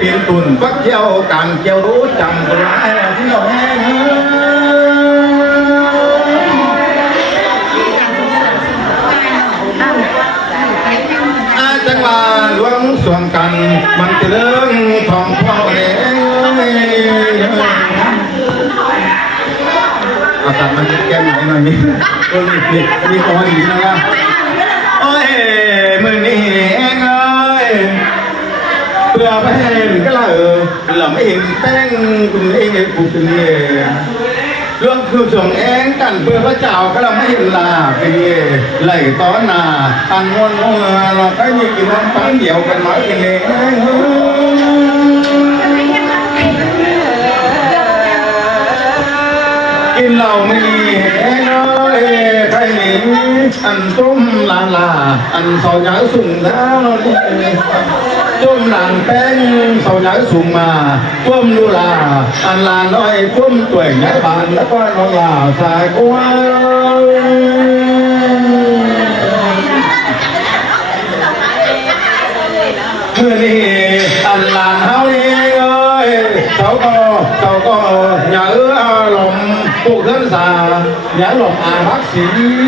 เปลี่ยนตุนก็เกี่ยวกันเกี่ยวรู้จำตัวไอ้ที่เราแห้งจังหวะหลวงส่วนกันมันจะเรื่องทองพ่อเองเอาตัดมันแก้มหน่อยนี่มีคอนอยู่นะโอ้ยมือนี่เองเอ้ยเปลือกไม่เห็นก็ละเราไม่เห็นแป้งคุณเองกูเป็นเนี่ยเรื่องคือส่งเองกันเพื่อพระเจ้าก็เราไม่เห็นลาเป็นเนี่ยไหลต้อนนาอันวนเราใครมีกินน้ำตาลเดียวกันมาเป็นเนี่ยกินเหล้าไม่ดีน้อยใครหนีอันต้มลาอันสาวย้ายสุ่งแล้วนี่ต้มหลังแป้งสาวย้ายสุ่งมาต้มลูลาอันลาน้อยต้มตัวใหญ่บานแล้วก็น้องลาสายกว้างเมื่อนี้อันลานเฮานี่เอ้ยเขาก็อย่าอารมณ์ผู้ขึ้นสาอย่าหลงอาภักสี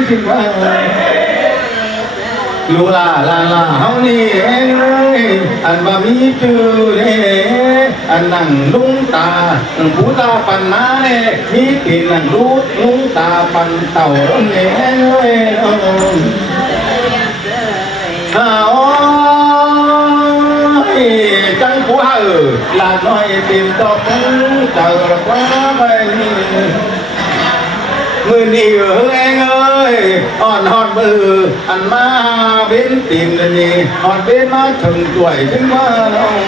สิว่าลูลาเฮานี่เองเลยอันว่ามีชื่อเนี่ยอันนั่งลุงตาผู้ตาปันนาเนี่ยมีปีนั่งรูดลุงตาปันเต่าเนี่ยเลยจังผู้หาลาน้อยเต็มตอกเจอรักว่าไปมือนี่เองเอ้ยอ่อนหอดมืออันมาเป็นตีนนี่อ่อนเป็นมาถึงตัวถึงว่าน้อง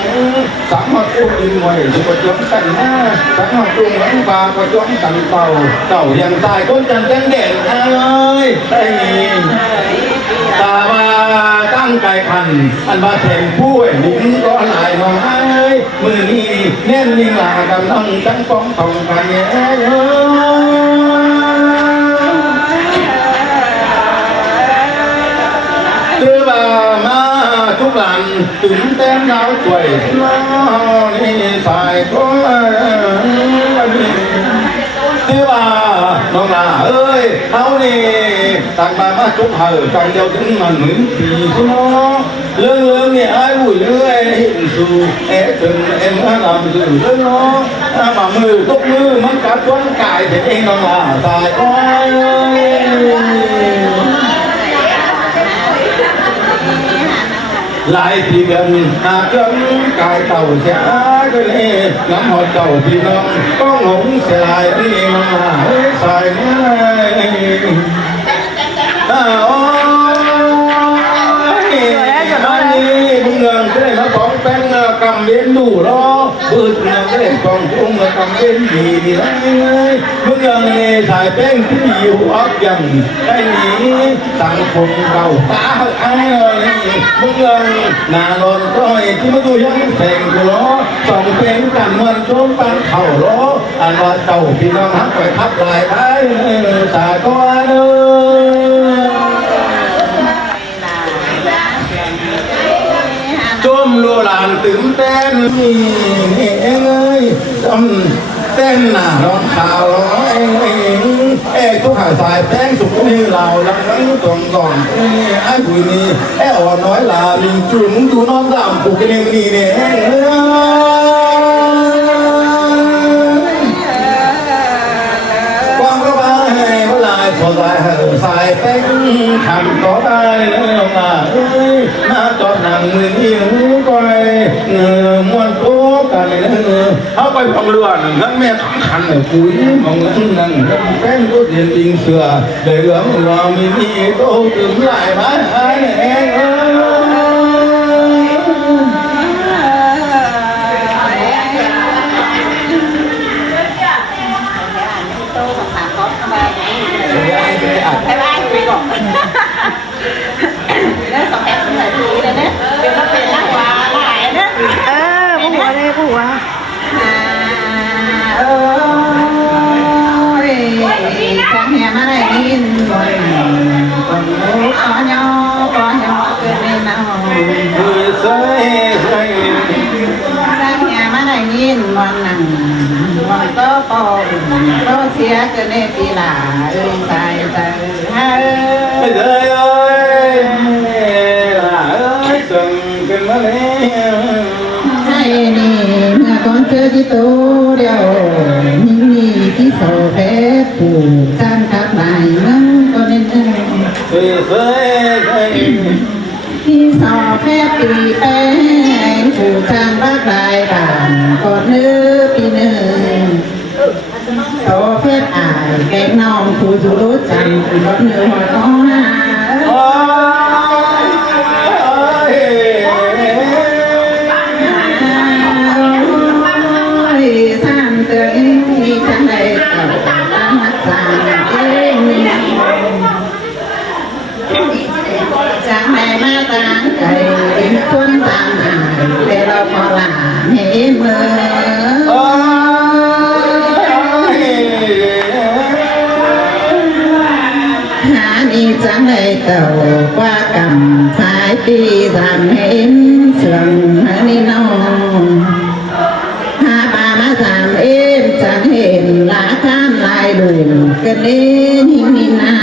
สามหอดตุ้งดินไว้สุกจมกันนะสามหอดตุ้งหลังบาก็จมกันเต่ายังตายคนจันจันเด่นเอ้ยไอ้ตาบาตั้งใจพันอันบาเทมผู้ดิ้นก็หลายน้องไอ้มือนี่แน่นนิ่งลากำลังจังฟ้องทองกันมาทุกหลังถึงเต้นดาวสวยนี่สายก็ที่ว่าน้องลาเอ้ยเขานี่ต่างมาทุกเหอต่างเดียวถึงมันเหมือนปีใช่ไหมเรื่องเนี่ยไอ้บุญเรื่อยสู่ถึงเอ็มทำสู่เรื่องน้องมามือทุกมือมันกัดจนกายแต่เองน้องลาตายก็หลายที่เดินหาจนกายเต่าเสียก็เลยน้ำหอดเต่าพี่น้องก็หงเสียายนี่มาใส่เนื้มึงเงินก็ได้มาของแป้งกำเลี้ยนดูล้อปืนเงินก็ได้กองทุ่งกำเลี้ยนดีเลยมึงเงินเนี่ยสายแป้งที่อยู่ออกยังได้หนีต่างคนเก่าตาไอ้มึงเงินหน้าลอนก้อยที่มาดูยังแสงกูล้อส่องเป็นกันมันโจมปันเข่าล้ออันว่าเจ้าพี่น้องหักไปทับลายไปสายก็เด้จมโลลานตื่นเต้นนี่เองเอ้ยจำเต้นหน้าร้อนข่าวร้อยทุกหาสายแป้งสุกนี่เราลังนั่งตรงก่อนนี่ไอ้ผู้นี้อ่อนน้อยลาลิงจุ่มดูน้องดำผูกกันนี่เนี่ยความระบายเวลาพอสายแป้งทำต่อได้เลยลงมาหน้าจอหนังมือนี่ก้อยม้วนโต๊ะกันเลยเอาไปฟังเรื่องนั่นแม่ขังขันเลยคุยมองนั่งแป้งก็เรียนดิงเสือเดือดเรามีนี่โตถึงหลายบ้านไอ้เองchẳng hè mà này nhìn rồi còn nếu có nhỏ cười nên nào người rơi rơi ยินวันหนังวันก็ปองก็เสียกันในปีหลาเอ้ยตายตายเฮ้ย ơi ơi là ơi từng kinh mới lấy ให้นี่เมื่อก่อนเจอที่โตเดียวนี่ที่โสเพชรปู่จานขับไหลนั่งก็เน้น thì phải ที่สอบแค่ปีแป้งผู้ช่างบ้านลายบ้านก่อนเนื้อปีหนึ่งโตเฟซอายแกงน้องผู้อยู่รู้จักก่อนเนื้อหัวน้องหน้า ôi สร้างเตือนที่จังไรเก่าตามรักษาเองจังไรมาต่างใจชวนตามหาแต่เราพอหลาเห็นมือ หานี่จังเลยเก่ากว่ากำสายปีทำเห็นเสื่อมหานี่น้องหาปลามาทำเอ็มจังเห็นหลาข้ามลายดูกันเล่นหิ้งนี่นา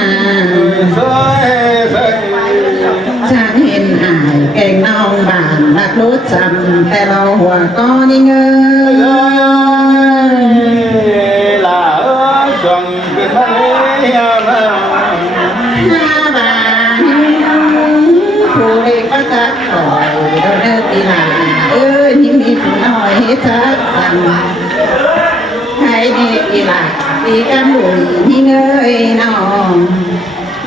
จังเห็นอายแกงน้องบ้านรักรถจำแต่เราหัวก็นี่เงย là ơi từng kinh mới lấy หน้าบ้านผู้เด็กก็จะคอยเราเดินตีหลาเอ้ยยิ่งมีผู้น้อยให้ทักสั่งให้ดีตีหลาตีกันบุญยิ่งเอ้ยน้อง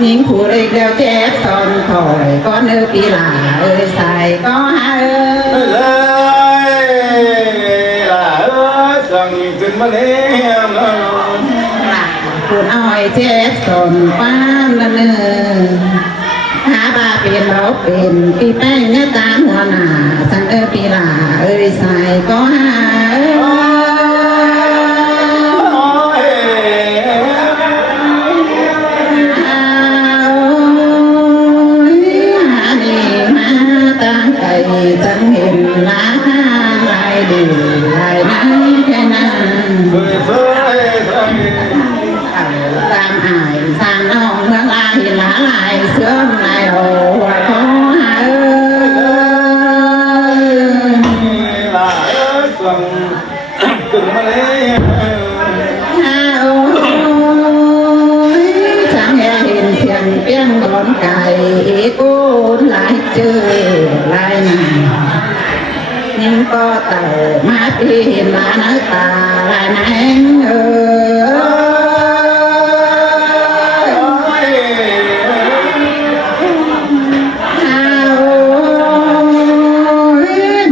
ยิ่งผู้เด็กเดียวแจ๊บตอนคอยก็เนื้อปีหลาเอ้ยใส่ก็หาเอ้ย là ơi từng kinh mới lấy ผู้น้อยแจ๊บตอนป้านละเนื้อ หาบาเป็นเราเป็นปีแป้งเนี่ยตามหัวหน้าสันปีหลาเอ้ยใส่ก็หาหานี่มาตั้งใจจังเห็นลาลายดีลายนั้นแค่นั้นตามอายตามน้องเมืองลายหลาลายเสื่อมลายโอ้ก็หาlà ơi từng mới lấy หาฉันเห็นเสียงเปี้ยงร้อนไก่กูลายเจอลายหนานิ่งก็เต่ามาปีลาน้ตาลายไหน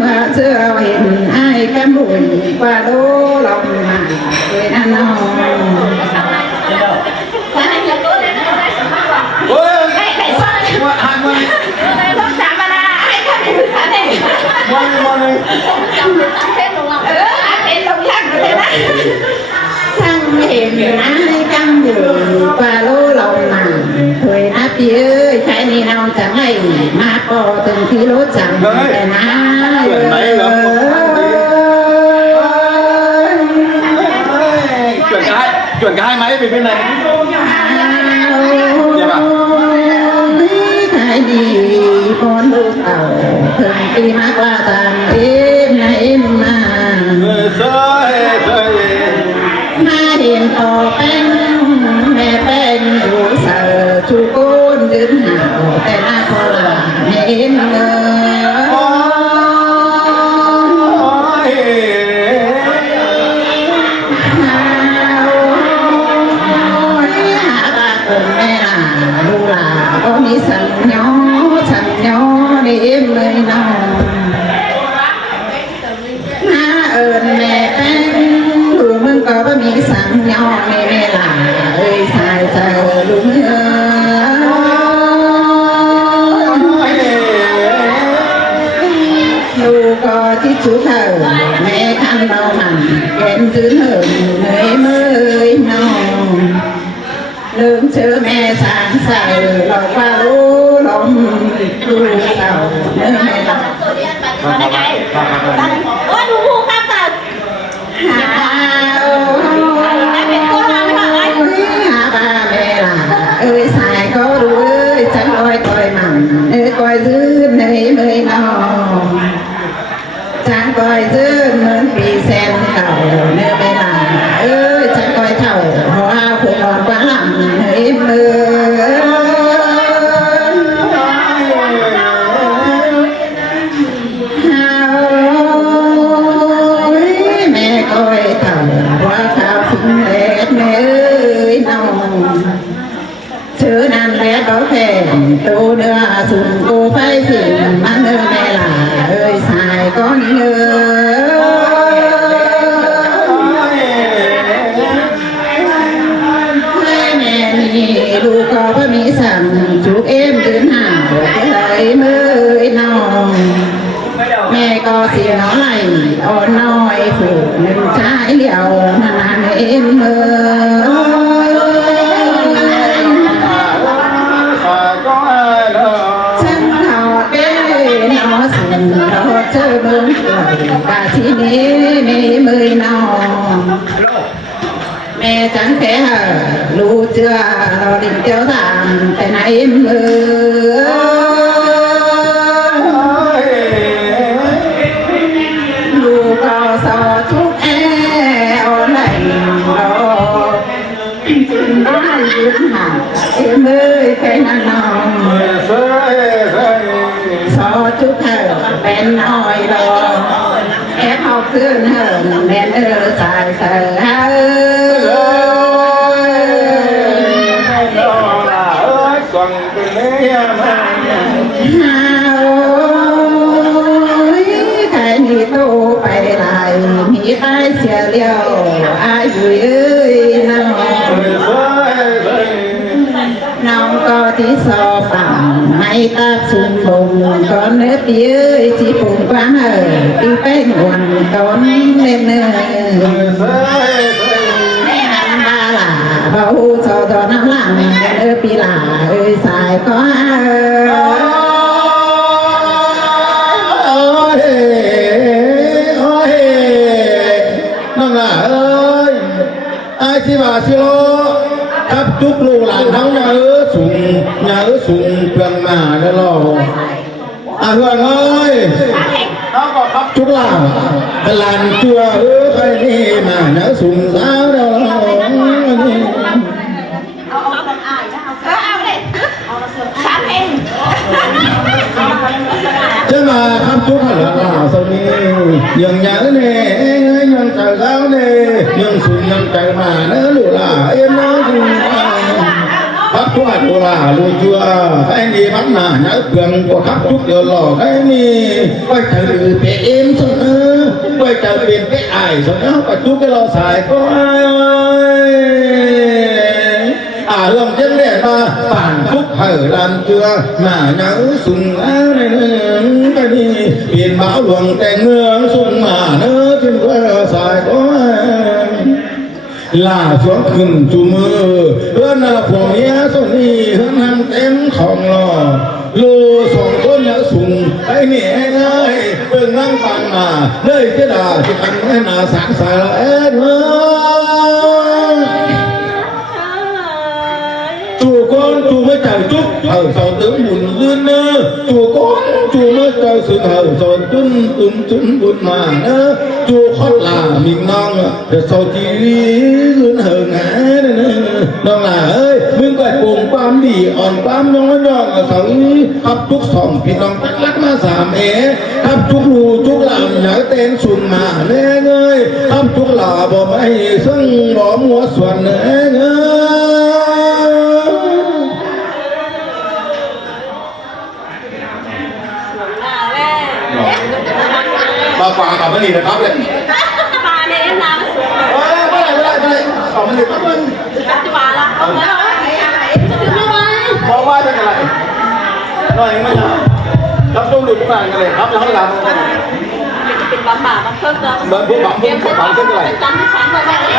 มาเสื้อเห็นไอ้กำบุญกว่าดูลงมาเป็นน้อง ôi hai mươi sang hiền ai căng đường qua lô lòng mà thôi áp ơi cái này nào chẳng hay mà có từng khi lốt chẳng để ná chuyển cả hai máy về bên này cái gì con lưu tàu thường khi mắc qua tàn em mà ma hiền tò bánh mẹ bánh đủ sợ chú côn đứng hàoแต่หน้าพอละเห็นเงมีสัญญาได้เอ็มเลยน้องมาเอิญแม่แป้งดูมึงก็บ่มีสัญญาไม่เวลาเอ้ยสายเจอลุงลูกก็ที่ชูเธอแม่ทำเรามันเก็นจื้อเหิมเหนื่อยเมื่อยน้องลืมชื่อแม่สางใส่เราว่ารู้ลมดูเต่าเนื้อไม่หลับ โอ้ดูผู้ข้ามตา อยซื้อเหมือนปีแสนเก่าเนื้อเวลาฉันคอยเท่าเพราะว่าผู้นอนกว่าหลังเฮ้ยมือแม่คอยเท่าว่าข้าวทิ้งเล็ดแม่เอ้ยน้องเธอนั่นแหละก็แค่ตัวเนื้อสุ่มกูไฟสิ่งมันเนื้อแม่ล่ะเอ้ยสายก็นี่เนื้ลูกก็บ่มีสั่งจุกเอ็มเดินห่างเลยมือน้องแม่ก็เสียน้อยอ่อนน้อยฝืนหนึ่งชายเดียวนานเอ็มมือฉันทอดเอ้นอสิ่งทอดเธอเมืองกาที่นี้มีมือน้องแม่chẳng thể lưu chưa lo định kéo thảm tại nãy mưa lưu có sao chút ôn lạnh đó nói dứt hẳn em ơi cái năng nòng sao chút hở bên nói đó em học thương hơn nên xài sợ cái gì đâu phải lại mi ai xia liao ai vui ơi nong có tí so phẳng hay ta sung bùng con nước tí ơi chỉ phùng quán ở đi bên nguồn con lên ba là bầu sầu cho năm lặng ơi pi là ơi xài cóนั่นล่ะเอ้ยไอ้ที่ว่าสิโลครับทุกลูกหลานทั้งnhà ớ sùngเปลืองมาได้หรอเพื่อนเอ้ยnó có khắp chút là làm chùa phải đi mà nhà ớ sùng giáo đâu chứ mà khắp chút là sao đi nhường nhớ nè nhường trời giáo nè nhường sùng nhường trời mà nó lụ là em nó khắp chút là lụ chùa cái gì bắt mà nhớ gần của khắp chút giờ lò cái gì quay trời về em xong nữa quay trời về cái ai xong nữa phải chút cái lo xài có ai hương chân để mà phản phúc hở làm chưa mà nhớ sùng áo này cái đi biển bão luồng tèn mưa sùng mà nỡ trên quê xài có là xuống khừng chù mưa hơn là phổ nhé xuân đi hơn hàng tem khổng lò lô sòng con nhớ sùng cái nè anh ơi đừng năng phản mà nơi cái đà thì anh là sáng xài là em chùa con chùa mới chào chúc hầu sau tướng buồn duyên nơ chùa con chùa mới chào sự hầu sau tuân buồn mà nơ chùa khót là mình non rồi sau chi duyên hờ ngã đó là ơi mình phải cùng quan đi on quan nhỏ ở thằng khắp chúc sòng thì lòng tắc lắc mà giảm é khắp chúc lù chúc làm nhớ tên xuân mà nè anh ơi khắp chúc là bỏ mày sưng bỏ múa xuân nè anh ơi bà quà cả cái gì là khóc đấy bà này em làm sửa cái này còn cái gì khóc lên cho bà là không phải bỏ qua cho cái này rồi mới là khóc chung được cũng là cái này khóc nó không làm cái nàyเป็นบำบัดมาเพิ่มเติม bên bố bẩm bố bẩm cái này จำที่ฉันมาแล้วเ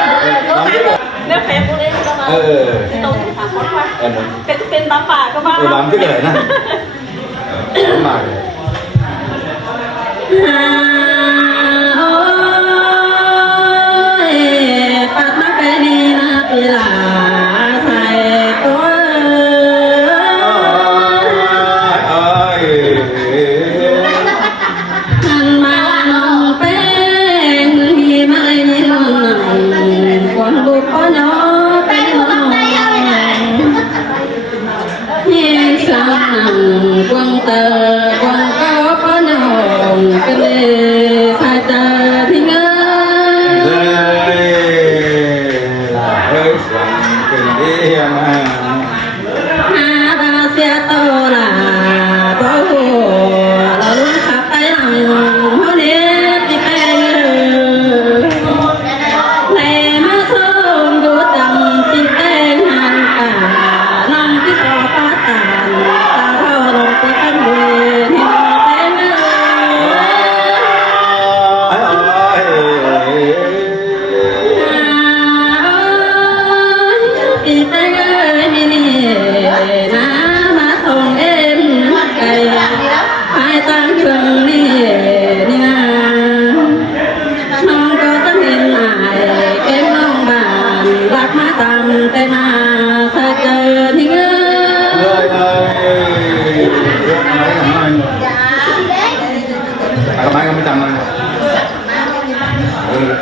นี่ยเฟซบุ๊กเองก็มาตรงที่ถามคนว่าเป็นบำบัดก็มา bẩm cái này nè bẩm mà Pat mắc cái đi na pi là sai có mà nó pe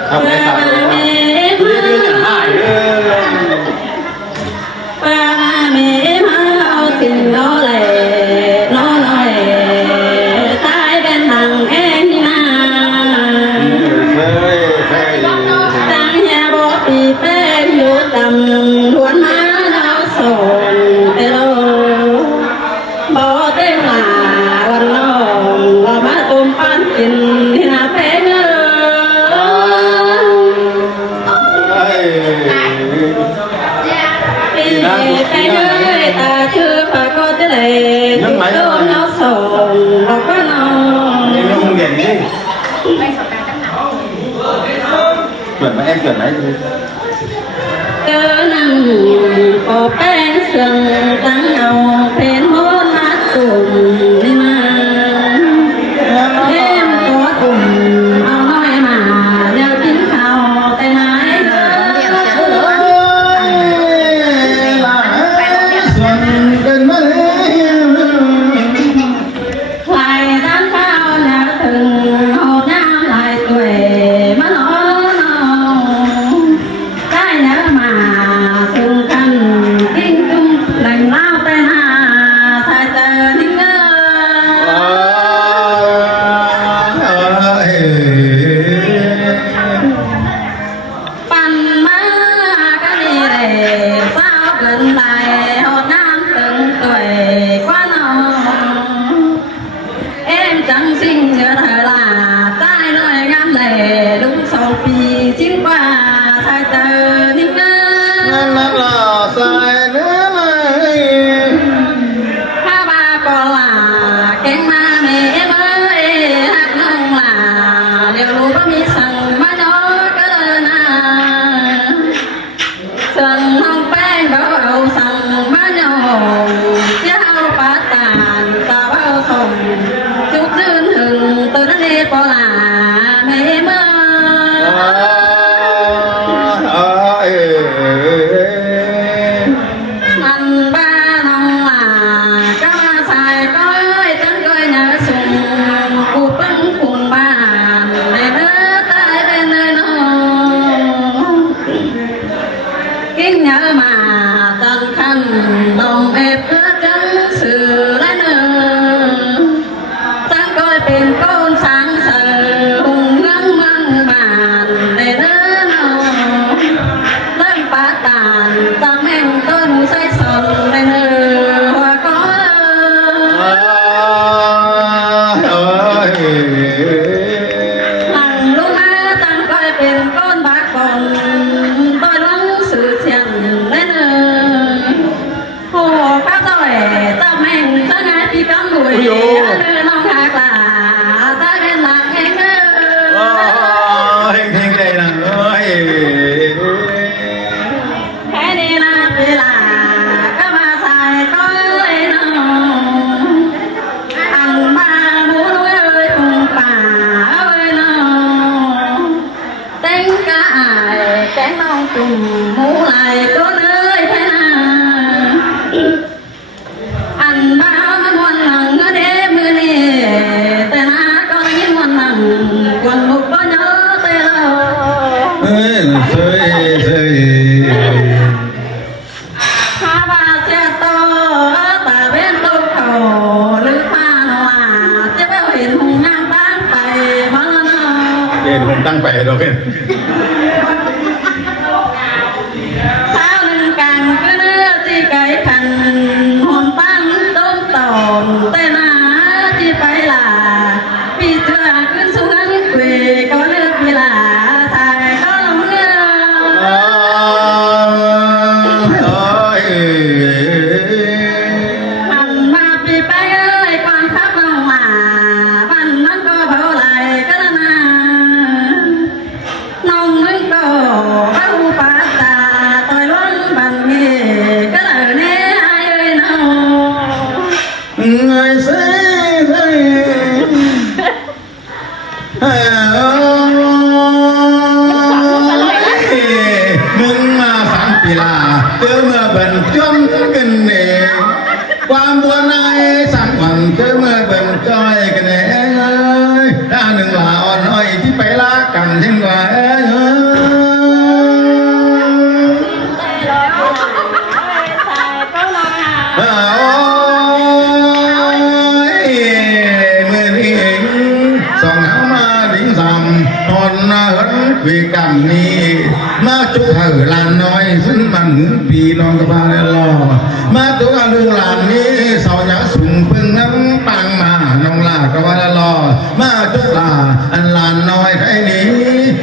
ทำไงครับคุณเรื่องอย่างง่ายเลย ปาเมมาเอาสิ่งน้อแหล่น้อหน่อยตายเป็นหนังเองนาตั้งแย่บ่ปีเป็นอยู่ดำล้วนมาเราสนเตโลบ่เต็มหลาวันน้องเรามาตุ่มปันกินที่นาเพงไปเลยตาชื่อพระก็จะเลยจุดโดนเอาส่งเราก็นอน em nó không ghiền đi chuẩn mà em chuẩn đấy เจอนั่งก็แป้งเสื่องตั้งเอาเป็นโมนัดตุ่มนี่มาเอ็มตัวตุ่มเอาน้อยมาเดี๋ยวกินข้าวแต่ไหนเด้อ xuân bên mắt ใครด้านข้าวแนวถึงเอาน้ำลายตัวมาหนอได้เนื้อมาซึ่งกันกิ้งจุ้งแหล่งเล่าแต่หาใส่เจอนิ่งเงอปั่นมาก็ดีเลยสาวเกินไปเอาน้ำถึงตัวกว่าน้องem chẳng xin nhớ thời là tai lời ngắm lệ đúng sau khi chiến qua thay tờ nín ngơ nó là sai nữa này ha ba còn là kén ma mẹ em ơi hát nông là điều lũ có mi sằng má nó cái lên à sằng không bên bảo ẩu sằng má nhỏ cháu bá tàn ta bao thùng chút duyên hừng từ đó đi bỏ là mẹ mơ anh ba nông là cá xài coi tấn coi nhớ sùng cụ bưng cùng bàn để đỡ tay bên nơi nó kinh nhớ mà tân khăn đồng ép chân sự lấy nữaตั้งก้อยเป็นก้นสังเสริหุ่งรังมังบานได้เดินเริ่มปาตานจำแห่งต้นใส่สนได้เนื้อหัวก้อยนั่งลูกมาตั้งก้อยเป็นก้นบักบอนต้อยลังสื่อเชียงได้เนื้อหัวข้าต้อยจำแห่งสงายปีกำลุยน้องหากลาตาเป็นหลักแห่งเนื้อ hình hình đây là ơi แค่นี้นะเวลาก็มาใส่ก้อยน้องอันมาหมูน้อยเอ้ยคงป่าเอ้ยน้องเต้งกะอายแกงน้องตุ่มหมูไหลก็เลยแค่นาอันบ้ามันวันหลังเด้มือนี่แต่นาก็ยิ้มวันหลังวันลุกก็เยอะแต่เรา ơi ơi ข้าบาเจ้าโตตาเว้นตุกเขาหรือผ้าหนวาจะไปเห็นหงน้ำบ้านไปบ้านนอ đền không tăng bẻ đâu kìa ข้าวหนึ่งกันก็เนื้อที่ไก่ขันหอมตั้งต้นตอนแต่นาที่ไปลาพี่เจ้าขึ้นสูงเกวก็เลือกเวลาทายก็ลงเนื้อ ơi หันมาปีไปเอ้ยก่อนขับน้องมาบ้านนั้นก็เบาไหลก็แล้วนะน้อง vì cảm ni mà chúc hở làn nói xin bằng vì non cái ba lo mà tôi ăn đường làn ni sau nhã sùng phương ngắm bằng mà nông là cái ba lo mà chúc là anh làn nói cái ní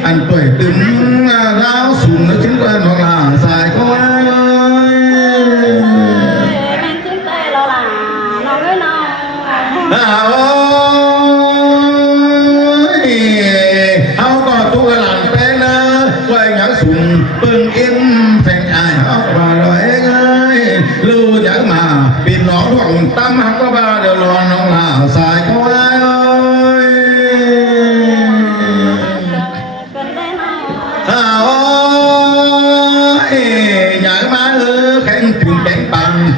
anh tuổi từng ráo sùng nó chính quen hoặc là dài có hao có tu cái làn tên quay nhã sùng phương yên thành ai học và nói ơi lưu nhã mà vì nó thuận tâm học có ba điều lo nó là dài có ai ơi nhã má khen cùng khen bằng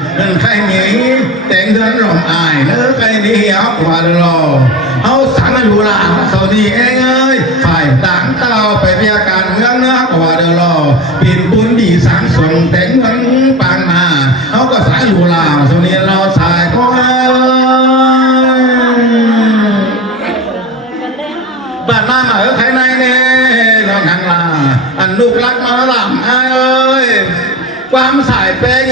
khen nhỉ tên thân lòng ai nữa khen đi học và lo hao sáng anh hù là sau đi anh ơi phải tảng tao phải bia càn hương nước và đời lò biển buôn đi sáng xuân đánh vẫn bằng mà hao có sáng hù là sau đi lo xài có bạn nam ở cái này nè nó nặng là anh đục lắc mà nó làm ai ơi quam xài pe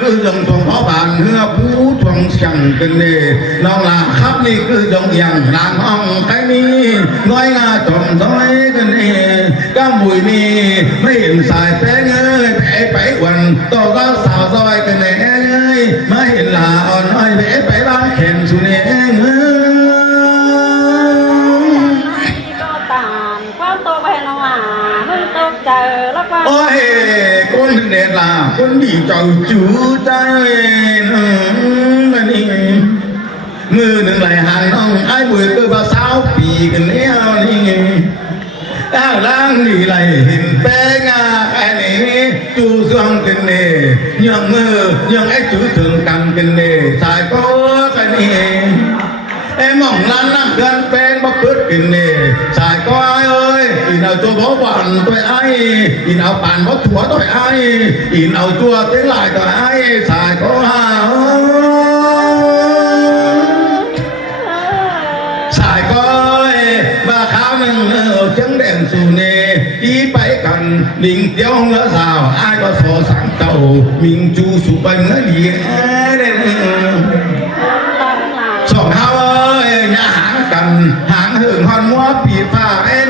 cứ dòng thuồng phó bản hứa phú thuồng chẳng cần đề nó là khắp đi cứ dòng dàng làm hong cái ni nói nga trộm nói cái ni các mùi ni mấy hiện xài pe bẻ bẻ quần to có xào roi cái này ơi mấy hiện là nói bẻ bẻ bán khen xuống nè ôi con đẹp là con đi chầu chú trai ngư đừng lại hàng ông ai buổi cơ ba sao vì cái néo đi ta đang đi lại hình bé nga cái này chú dương cái này nhường ấy chú thường cầm cái này xài có cái này em mong lan năm gần bên bóc bớt cái này xài có ai ơi thì nào cho bố bạn tôi ai thì nào bạn bóc chúa tôi ai thì nào chua tiếng lại tôi ai xài có ai xài có bà khao nâng chân đèn xù nè ý bấy cần đình tiêu ngỡ rào ai có số sáng tàu mình chu sụ bánh nó đi sòng hao ơi nhà hãng cần hãng hưởng hòn múa bị phá em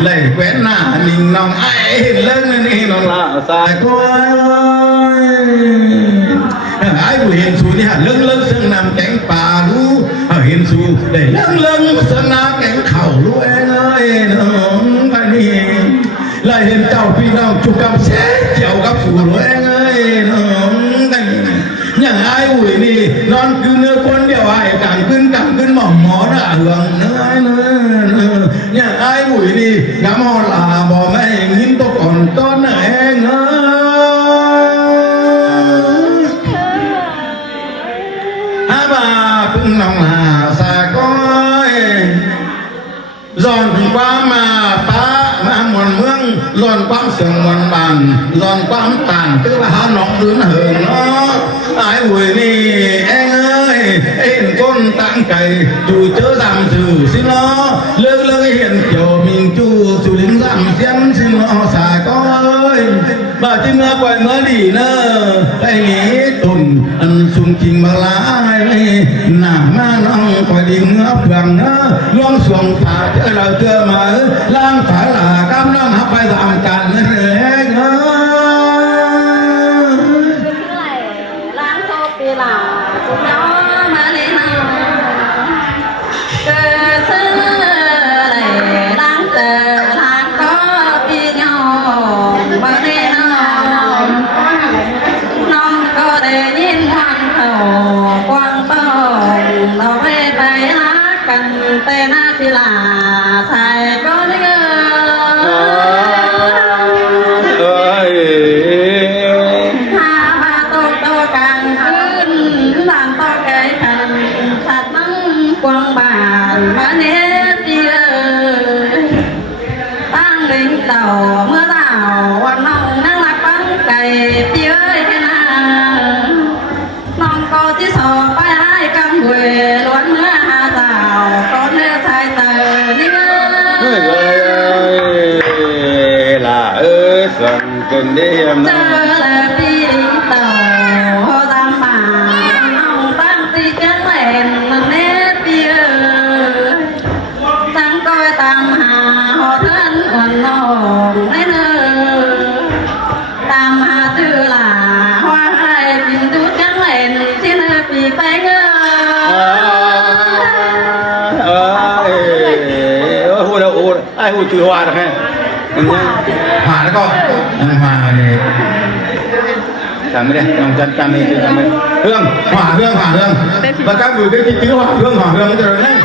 lầy quét nà mình lòng ai hình lên nên lòng là xài cô ai buổi hiện xù đi hẳn lưng lưng sân nằm cánh bà lú ở hiện xù để lưng lưng sân nằm cánh khẩu lú em ơi nó phải đi lại hiện tàu phi lòng chụp cầm xe chèo gặp xù lú em ơi nó nhà ai buổi đi non cứ nước con điều ai càng cưng mỏng mó đã hưởng nữa nhà ai buổi đi ngắm họ là bỏ mày nhìn tôi còn con này ngơ hai bà cũng lòng là xa coi giòn qua mà ta mà muôn mương giòn quam sườn muôn bàn giòn quam tàn tức là hắn nóng dướng hưởng nó ai buổi đi em ơi em con tặng cày chủ chớ giảm trừ xin nó lương lương hiện kiểu mình chủ lính giảm xem xin nó xài con ơi bà chim ngơ quay ngơ đi nơ cái nghĩ tồn ăn sung trình mà lá ai nà ma nong quay đi ngơ phường ngơ loang xuồng phá chơi là chưa mở lang phải là cam nó hấp bay giảm cạn tên thì là thầy có những ha ba tô càngขึ้นlàm to cái thành thật nắng quang bàn mà nếp tăng đỉnh tàu mưa tàu quan nông nắng lạc bắn cày tia ơi cái nào nông có tí sò bay hai cam quê luôn mưa hà tàu có nơi thay tờ những cần đi em chờ là đi đi tàu tam bà ông tam ti chân lẹn nét bia tăng coi tam hà họ thân còn nồng đấy nơ tam hà tư là hoa hai bình tú chân lẹn xin bị tay ngơ ôi đâu ai ôi từ hòa được hay hòa đó con hòa này chẳng đây lòng chân cam đi hương hỏa hương và các người cái chữ hỏa hương rồi đấy